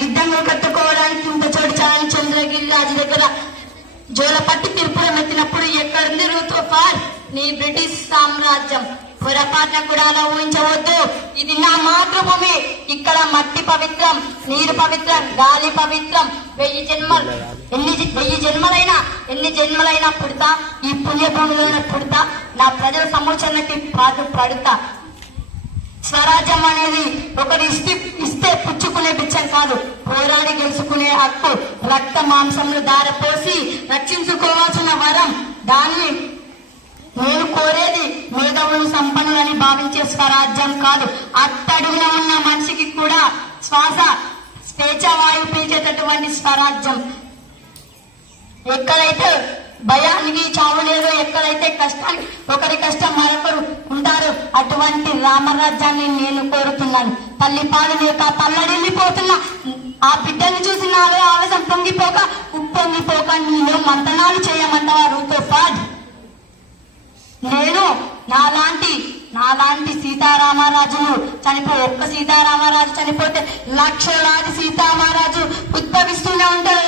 గిడ్డంగా కట్టుకోవడానికి ఇంత చోటు చాలని చంద్రగిరి రాజు దగ్గర జోలపట్టి తిరుపురం ఎత్తినప్పుడు ఎక్కడుంది రూతోఫార్ నీ బ్రిటిష్ సామ్రాజ్యం. పొరపాటున కూడా అలా ఊహించవద్దు. ఇది నా మాతృభూమి. ఇక్కడ మట్టి పవిత్రం, నీరు పవిత్రం, గాలి పవిత్రం. 1000 జన్మలైనా పుడతా, ఈ పుణ్యభూమిలోనే పుడతా, నా ప్రజల సముచరణకి పడుతా. స్వరాజ్యం అనేది ఒకరు ఇస్తే పుచ్చుకునే బిచ్చం కాదు, పోరాడి గెలుచుకునే హక్కు. రక్త మాంసములు దారపోసి రక్షించుకోవాల్సిన వరం. దాన్ని నేను కోరేది మేధావులు సంపన్నులని భావించే స్వరాజ్యం కాదు, అట్టడుగున ఉన్న మనిషికి కూడా స్వేచ్ఛావాయువు పీల్చేటటువంటి స్వరాజ్యం. ఎక్కడైతే భయానికి చావు లేదో, ఎక్కడైతే కష్టానికి ఒకరి కష్టం మరొకరు ఉంటారు, అటువంటి రామరాజ్యాన్ని నేను కోరుతున్నాను. తల్లి పాలు లేక తల్లడిల్లిపోతున్నా ఆ బిడ్డను చూసి నాలో ఆవేశం పొంగిపోక ఉప్పొంగిపోక నీలో మంతనాలు చేయమంటావా రూతోఫార్? నేను నాలాంటి సీతారామరాజును ఒక్క సీతారామరాజు చనిపోతే లక్షలాది సీతారామరాజు ఉద్భవిస్తూనే ఉంటారు.